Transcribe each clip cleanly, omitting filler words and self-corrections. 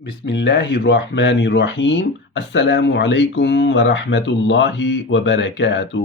بسم اللہ الرحمن الرحیم۔ السلام علیکم ورحمۃ اللہ وبرکاتہ۔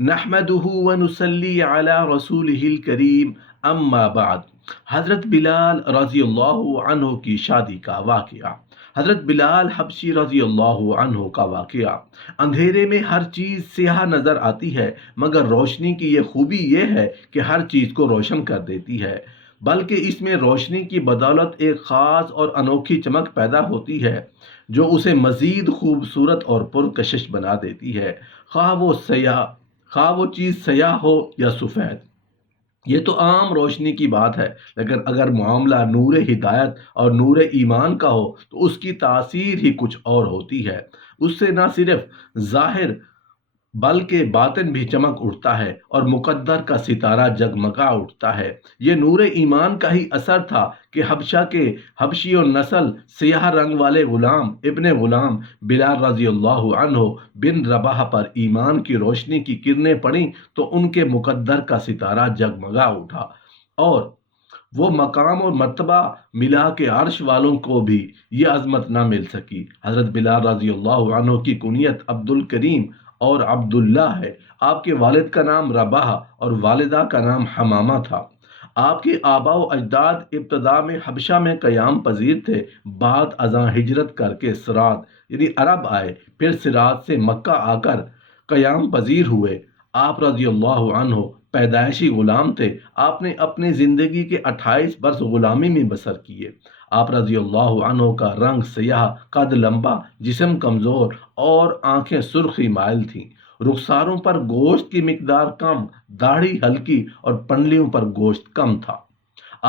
نحمدہ ونصلی علی رسولہ الکریم، اما بعد۔ حضرت بلال رضی اللہ عنہ کی شادی کا واقعہ۔ حضرت بلال حبشی رضی اللہ عنہ کا واقعہ۔ اندھیرے میں ہر چیز سیاہ نظر آتی ہے، مگر روشنی کی یہ خوبی یہ ہے کہ ہر چیز کو روشن کر دیتی ہے، بلکہ اس میں روشنی کی بدولت ایک خاص اور انوکھی چمک پیدا ہوتی ہے جو اسے مزید خوبصورت اور پرکشش بنا دیتی ہے، خواہ وہ چیز سیاہ ہو یا سفید۔ یہ تو عام روشنی کی بات ہے، لیکن اگر معاملہ نور ہدایت اور نور ایمان کا ہو تو اس کی تاثیر ہی کچھ اور ہوتی ہے۔ اس سے نہ صرف ظاہر بلکہ باطن بھی چمک اٹھتا ہے اور مقدر کا ستارہ جگمگا اٹھتا ہے۔ یہ نور ایمان کا ہی اثر تھا کہ حبشہ کے حبشی النسل سیاہ رنگ والے غلام ابن غلام بلال رضی اللہ عنہ بن رباح پر ایمان کی روشنی کی کرنیں پڑیں تو ان کے مقدر کا ستارہ جگمگا اٹھا، اور وہ مقام اور مرتبہ ملا کہ عرش والوں کو بھی یہ عظمت نہ مل سکی۔ حضرت بلال رضی اللہ عنہ کی کنیت عبد الکریم اور عبداللہ ہے۔ آپ کے والد کا نام رباح اور والدہ کا نام حمامہ تھا۔ آپ کے آباء و اجداد ابتدا میں حبشہ میں قیام پذیر تھے، بعد ازاں ہجرت کر کے سرات یعنی عرب آئے، پھر سرات سے مکہ آ کر قیام پذیر ہوئے۔ آپ رضی اللہ عنہ پیدائشی غلام تھے۔ آپ نے اپنی زندگی کے 28 برس غلامی میں بسر کیے۔ آپ رضی اللہ عنہ کا رنگ سیاہ، قد لمبا، جسم کمزور اور آنکھیں سرخی مائل تھیں۔ رخساروں پر گوشت کی مقدار کم، داڑھی ہلکی اور پنڈلیوں پر گوشت کم تھا۔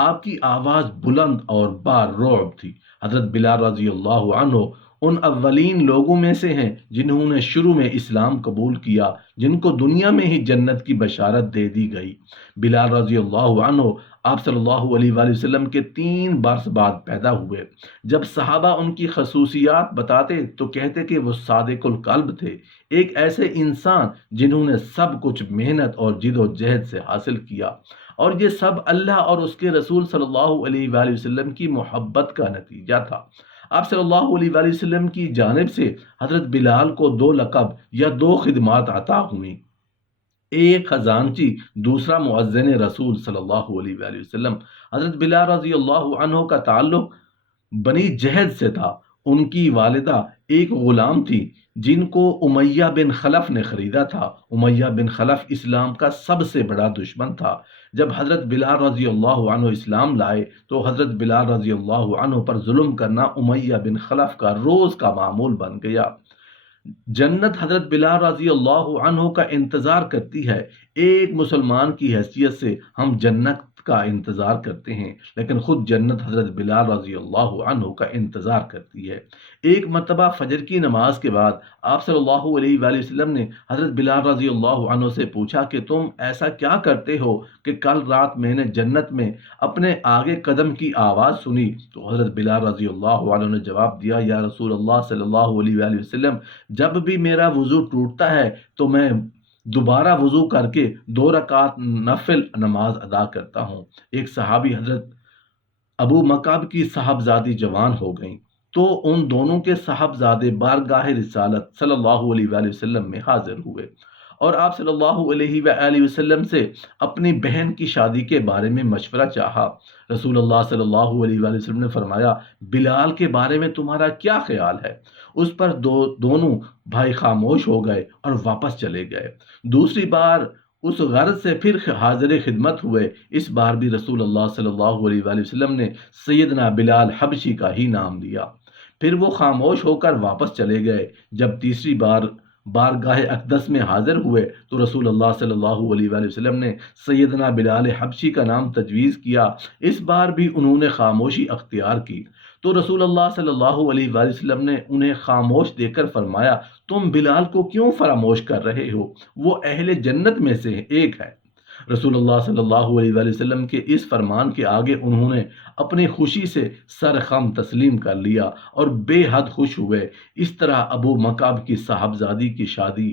آپ کی آواز بلند اور بار رعب تھی۔ حضرت بلال رضی اللہ عنہ ان اولین لوگوں میں سے ہیں جنہوں نے شروع میں اسلام قبول کیا، جن کو دنیا میں ہی جنت کی بشارت دے دی گئی۔ بلال رضی اللہ عنہ آپ صلی اللہ علیہ وآلہ وسلم کے 3 برس بعد پیدا ہوئے۔ جب صحابہ ان کی خصوصیات بتاتے تو کہتے کہ وہ صادق القلب تھے، ایک ایسے انسان جنہوں نے سب کچھ محنت اور جد و جہد سے حاصل کیا، اور یہ سب اللہ اور اس کے رسول صلی اللہ علیہ وآلہ وسلم کی محبت کا نتیجہ تھا۔ آپ صلی اللہ علیہ وآلہ وسلم کی جانب سے حضرت بلال کو 2 لقب یا 2 خدمات عطا ہوئیں، ایک خزانچی، دوسرا مؤذن رسول صلی اللہ علیہ وآلہ وسلم۔ حضرت بلال رضی اللہ عنہ کا تعلق بنی جہد سے تھا۔ ان کی والدہ ایک غلام تھی جن کو امیہ بن خلف نے خریدا تھا۔ امیہ بن خلف اسلام کا سب سے بڑا دشمن تھا۔ جب حضرت بلال رضی اللہ عنہ اسلام لائے تو حضرت بلال رضی اللہ عنہ پر ظلم کرنا امیہ بن خلف کا روز کا معمول بن گیا۔ جنت حضرت بلال رضی اللہ عنہ کا انتظار کرتی ہے۔ ایک مسلمان کی حیثیت سے ہم جنت کا انتظار کرتے ہیں، لیکن خود جنت حضرت بلال رضی اللہ عنہ کا انتظار کرتی ہے۔ ایک مرتبہ فجر کی نماز کے بعد آپ صلی اللہ علیہ وآلہ وسلم نے حضرت بلال رضی اللہ عنہ سے پوچھا کہ تم ایسا کیا کرتے ہو کہ کل رات میں نے جنت میں اپنے آگے قدم کی آواز سنی؟ تو حضرت بلال رضی اللہ عنہ نے جواب دیا، یا رسول اللہ صلی اللہ علیہ وآلہ وسلم، جب بھی میرا وضو ٹوٹتا ہے تو میں دوبارہ وضو کر کے 2 رکعت نفل نماز ادا کرتا ہوں۔ ایک صحابی حضرت ابو مکعب کی صاحبزادی جوان ہو گئیں تو ان دونوں کے صاحبزادے بارگاہ رسالت صلی اللہ علیہ وآلہ وسلم میں حاضر ہوئے اور آپ صلی اللہ علیہ وآلہ وسلم سے اپنی بہن کی شادی کے بارے میں مشورہ چاہا۔ رسول اللہ صلی اللہ علیہ وآلہ وسلم نے فرمایا، بلال کے بارے میں تمہارا کیا خیال ہے؟ اس پر دونوں بھائی خاموش ہو گئے اور واپس چلے گئے۔ دوسری بار اس غرض سے پھر حاضر خدمت ہوئے۔ اس بار بھی رسول اللہ صلی اللہ علیہ وآلہ وسلم نے سیدنا بلال حبشی کا ہی نام لیا۔ پھر وہ خاموش ہو کر واپس چلے گئے۔ جب تیسری بار بارگاہ اقدس میں حاضر ہوئے تو رسول اللہ صلی اللہ علیہ وآلہ وسلم نے سیدنا بلال حبشی کا نام تجویز کیا۔ اس بار بھی انہوں نے خاموشی اختیار کی تو رسول اللہ صلی اللہ علیہ وآلہ وسلم نے انہیں خاموش دیکھ کر فرمایا، تم بلال کو کیوں فراموش کر رہے ہو؟ وہ اہل جنت میں سے ایک ہے۔ رسول اللہ صلی اللہ علیہ وآلہ وسلم کے اس فرمان کے آگے انہوں نے اپنی خوشی سے سر خم تسلیم کر لیا اور بے حد خوش ہوئے۔ اس طرح ابو مکعب کی صاحبزادی کی شادی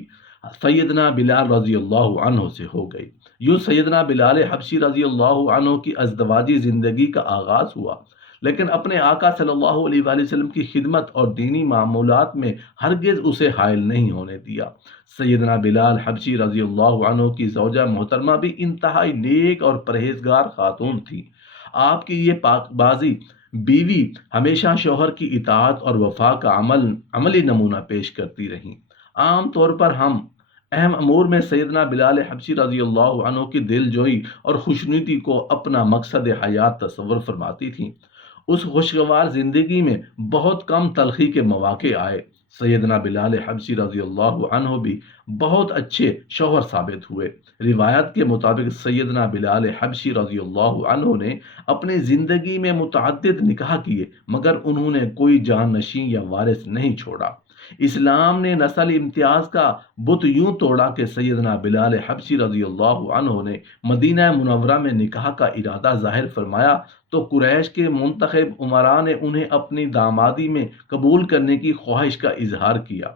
سیدنا بلال رضی اللہ عنہ سے ہو گئی۔ یوں سیدنا بلال حبشی رضی اللہ عنہ کی ازدواجی زندگی کا آغاز ہوا۔ لیکن اپنے آقا صلی اللہ علیہ وآلہ وسلم کی خدمت اور دینی معمولات میں ہرگز اسے حائل نہیں ہونے دیا۔ سیدنا بلال حبشی رضی اللہ عنہ کی زوجہ محترمہ بھی انتہائی نیک اور پرہیزگار خاتون تھی۔ آپ کی یہ پاک بازی بیوی ہمیشہ شوہر کی اطاعت اور وفا کا عملی نمونہ پیش کرتی رہیں۔ عام طور پر ہم اہم امور میں سیدنا بلال حبشی رضی اللہ عنہ کی دل جوئی اور خوشنودی کو اپنا مقصد حیات تصور فرماتی تھیں۔ اس خوشگوار زندگی میں بہت کم تلخی کے مواقع آئے۔ سیدنا بلال حبشی رضی اللہ عنہ بھی بہت اچھے شوہر ثابت ہوئے۔ روایت کے مطابق سیدنا بلال حبشی رضی اللہ عنہ نے اپنی زندگی میں متعدد نکاح کیے، مگر انہوں نے کوئی جانشین یا وارث نہیں چھوڑا۔ اسلام نے نسل امتیاز کا بت یوں توڑا کہ سیدنا بلال حبشی رضی اللہ عنہ نے مدینہ منورہ میں نکاح کا ارادہ ظاہر فرمایا تو قریش کے منتخب امراء نے انہیں اپنی دامادی میں قبول کرنے کی خواہش کا اظہار کیا۔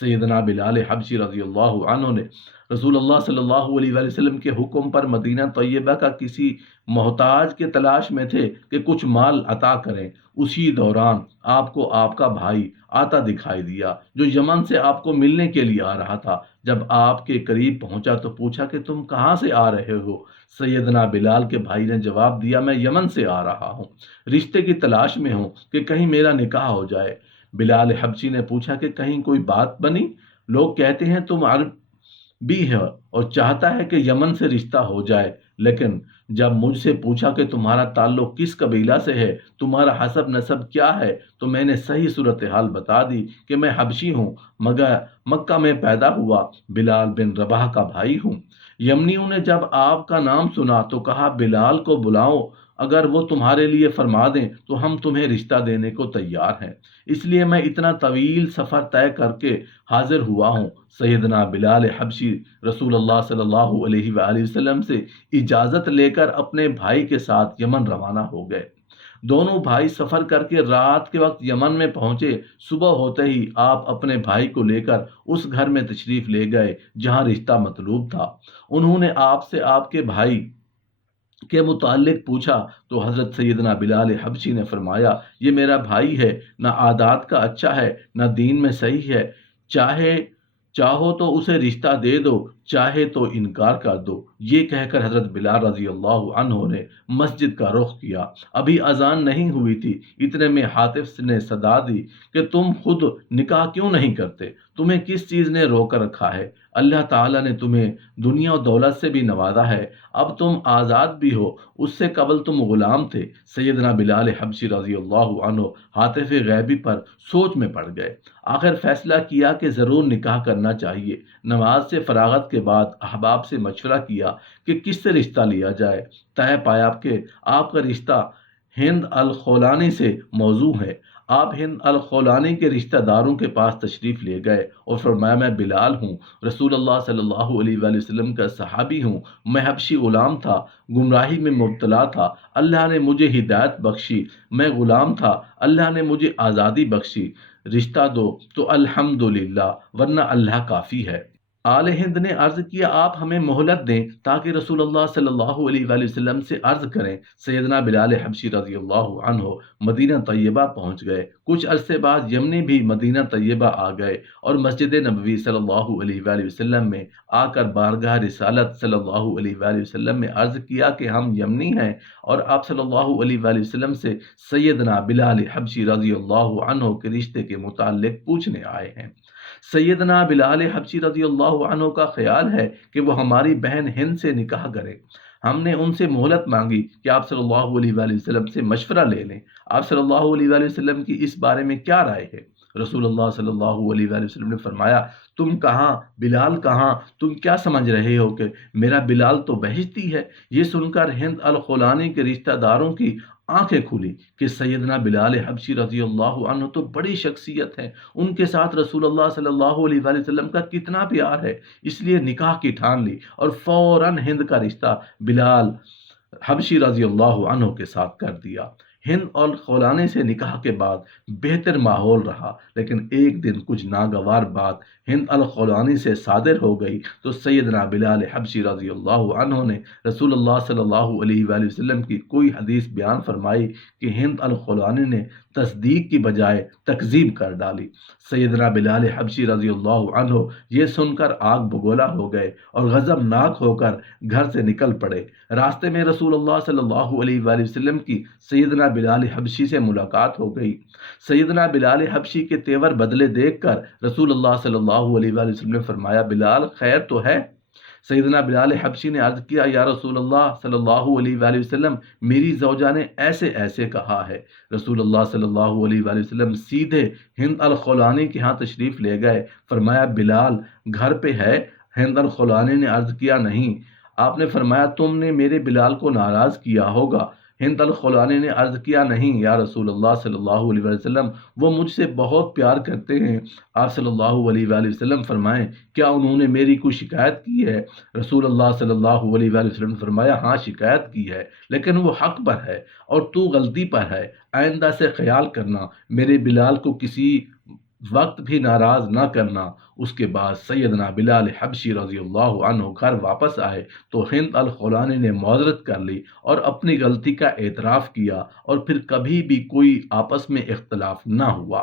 سیدنا بلال حبشی رضی اللہ عنہ نے رسول اللہ صلی اللہ علیہ وآلہ وسلم کے حکم پر مدینہ طیبہ کا کسی محتاج کے تلاش میں تھے کہ کچھ مال عطا کریں۔ اسی دوران آپ کو آپ کا بھائی آتا دکھائی دیا جو یمن سے آپ کو ملنے کے لیے آ رہا تھا۔ جب آپ کے قریب پہنچا تو پوچھا کہ تم کہاں سے آ رہے ہو؟ سیدنا بلال کے بھائی نے جواب دیا، میں یمن سے آ رہا ہوں، رشتے کی تلاش میں ہوں کہ کہیں میرا نکاح ہو جائے۔ بلال حبشی نے پوچھا کہ کہیں کوئی بات بنی؟ لوگ کہتے ہیں تم عرب بھی ہے اور چاہتا ہے کہ یمن سے رشتہ ہو جائے، لیکن جب مجھ سے پوچھا کہ تمہارا تعلق کس قبیلہ سے ہے، تمہارا حسب نسب کیا ہے، تو میں نے صحیح صورتحال بتا دی کہ میں حبشی ہوں مگر مکہ میں پیدا ہوا بلال بن رباح کا بھائی ہوں۔ یمنیوں نے جب آپ کا نام سنا تو کہا بلال کو بلاؤ، اگر وہ تمہارے لیے فرما دیں تو ہم تمہیں رشتہ دینے کو تیار ہیں، اس لیے میں اتنا طویل سفر طے کر کے حاضر ہوا ہوں۔ سیدنا بلال حبشی رسول اللہ صلی اللہ علیہ وآلہ وسلم سے اجازت لے کر اپنے بھائی کے ساتھ یمن روانہ ہو گئے۔ دونوں بھائی سفر کر کے رات کے وقت یمن میں پہنچے۔ صبح ہوتے ہی آپ اپنے بھائی کو لے کر اس گھر میں تشریف لے گئے جہاں رشتہ مطلوب تھا۔ انہوں نے آپ سے آپ کے بھائی کے متعلق پوچھا تو حضرت سیدنا بلال حبشی نے فرمایا، یہ میرا بھائی ہے، نہ عادات کا اچھا ہے نہ دین میں صحیح ہے، چاہو تو اسے رشتہ دے دو، چاہے تو انکار کر دو۔ یہ کہہ کر حضرت بلال رضی اللہ عنہ نے مسجد کا رخ کیا۔ ابھی اذان نہیں ہوئی تھی، اتنے میں حاطف نے صدا دی کہ تم خود نکاح کیوں نہیں کرتے؟ تمہیں کس چیز نے روک رکھا ہے؟ اللہ تعالیٰ نے تمہیں دنیا و دولت سے بھی نوازا ہے، اب تم آزاد بھی ہو، اس سے قبل تم غلام تھے۔ سیدنا بلال حبشی رضی اللہ عنہ حاطف غیبی پر سوچ میں پڑ گئے۔ آخر فیصلہ کیا کہ ضرور نکاح کرنا چاہیے۔ نماز سے فراغت کے بعد احباب سے مشورہ کیا کہ کس سے رشتہ لیا جائے۔ طے پایا کہ آپ کا رشتہ ہند الخولانی سے موضوع ہے۔ آپ ہند الخولانی کے رشتہ داروں کے پاس تشریف لے گئے اور فرمایا، میں بلال ہوں، رسول اللہ صلی اللہ علیہ وآلہ وسلم کا صحابی ہوں، میں حبشی غلام تھا، گمراہی میں مبتلا تھا، اللہ نے مجھے ہدایت بخشی، میں غلام تھا، اللہ نے مجھے آزادی بخشی، رشتہ دو تو الحمدللہ، ورنہ اللہ کافی ہے۔ آل ہند نے عرض کیا، آپ ہمیں مہلت دیں تاکہ رسول اللہ صلی اللہ علیہ وآلہ وسلم سے عرض کریں۔ سیدنا بلال حبشی رضی اللہ عنہ مدینہ طیبہ پہنچ گئے۔ کچھ عرصے بعد یمنی بھی مدینہ طیبہ آ گئے اور مسجد نبوی صلی اللہ علیہ وآلہ وسلم میں آ کر بارگاہ رسالت صلی اللہ علیہ وآلہ وسلم میں عرض کیا کہ ہم یمنی ہیں اور آپ صلی اللہ علیہ وآلہ وسلم سے سیدنا بلال حبشی رضی اللہ عنہ کے رشتے کے متعلق پوچھنے آئے ہیں۔ سیدنا بلال حبشی رضی اللہ عنہ کا خیال ہے کہ وہ ہماری بہن ہند سے نکاح کرے۔ ہم نے ان سے مہلت مانگی کہ آپ صلی اللہ علیہ وآلہ وسلم سے مشورہ لے لیں، آپ صلی اللہ علیہ وآلہ وسلم کی اس بارے میں کیا رائے ہے؟ رسول اللہ صلی اللہ علیہ وآلہ وسلم نے فرمایا، تم کہاں، بلال کہاں؟ تم کیا سمجھ رہے ہو کہ میرا بلال تو بہشتی ہے؟ یہ سن کر ہند الخولانی کے رشتہ داروں کی آنکھیں کھلی کہ سیدنا بلال حبشی رضی اللہ عنہ تو بڑی شخصیت ہے، ان کے ساتھ رسول اللہ صلی اللہ علیہ وآلہ وسلم کا کتنا پیار ہے، اس لیے نکاح کی ٹھان لی اور فوراً ہند کا رشتہ بلال حبشی رضی اللہ عنہ کے ساتھ کر دیا۔ ہند اور خولانی سے نکاح کے بعد بہتر ماحول رہا، لیکن ایک دن کچھ ناگوار بات ہند الخولانی سے صادر ہو گئی تو سیدنا بلال حبشی رضی اللہ عنہ نے رسول اللہ صلی اللہ علیہ وآلہ وسلم کی کوئی حدیث بیان فرمائی کہ ہند الخولانی نے تصدیق کی بجائے تکذیب کر ڈالی۔ سیدنا بلال حبشی رضی اللہ عنہ یہ سن کر آگ بگولا ہو گئے اور غضب ناک ہو کر گھر سے نکل پڑے۔ راستے میں رسول اللہ صلی اللہ علیہ وآلہ وسلم کی سیدنا بلال حبشی سے ملاقات ہو گئی۔ سیدنا بلال حبشی کے تیور بدلے دیکھ کر رسول اللہ صلی اللہ علیہ وآلہ وسلم نے فرمایا، بلال خیر تو ہے؟ سیدنا بلال حبشی نے عرض کیا، یا رسول اللہ صلی اللہ علیہ وآلہ وسلم، میری زوجہ نے ایسے ایسے کہا ہے۔ رسول اللہ صلی اللہ علیہ وآلہ وسلم سیدھے ہند الخولانی کے ہاں تشریف لے گئے۔ فرمایا، بلال گھر پہ ہے؟ ہند الخولانی نے عرض کیا، نہیں۔ آپ نے فرمایا، تم نے میرے بلال کو ناراض کیا ہوگا۔ ہند الخولانی نے عرض کیا، نہیں یا رسول اللہ صلی اللہ علیہ وسلم، وہ مجھ سے بہت پیار کرتے ہیں۔ آپ صلی اللہ علیہ وآلہ وسلم فرمائیں، کیا انہوں نے میری کوئی شکایت کی ہے؟ رسول اللہ صلی اللہ علیہ وآلہ وسلم نے فرمایا، ہاں شکایت کی ہے، لیکن وہ حق پر ہے اور تو غلطی پر ہے۔ آئندہ سے خیال کرنا، میرے بلال کو کسی وقت بھی ناراض نہ کرنا۔ اس کے بعد سیدنا بلال حبشی رضی اللہ عنہ گھر واپس آئے تو ہند الخولانی نے معذرت کر لی اور اپنی غلطی کا اعتراف کیا، اور پھر کبھی بھی کوئی آپس میں اختلاف نہ ہوا۔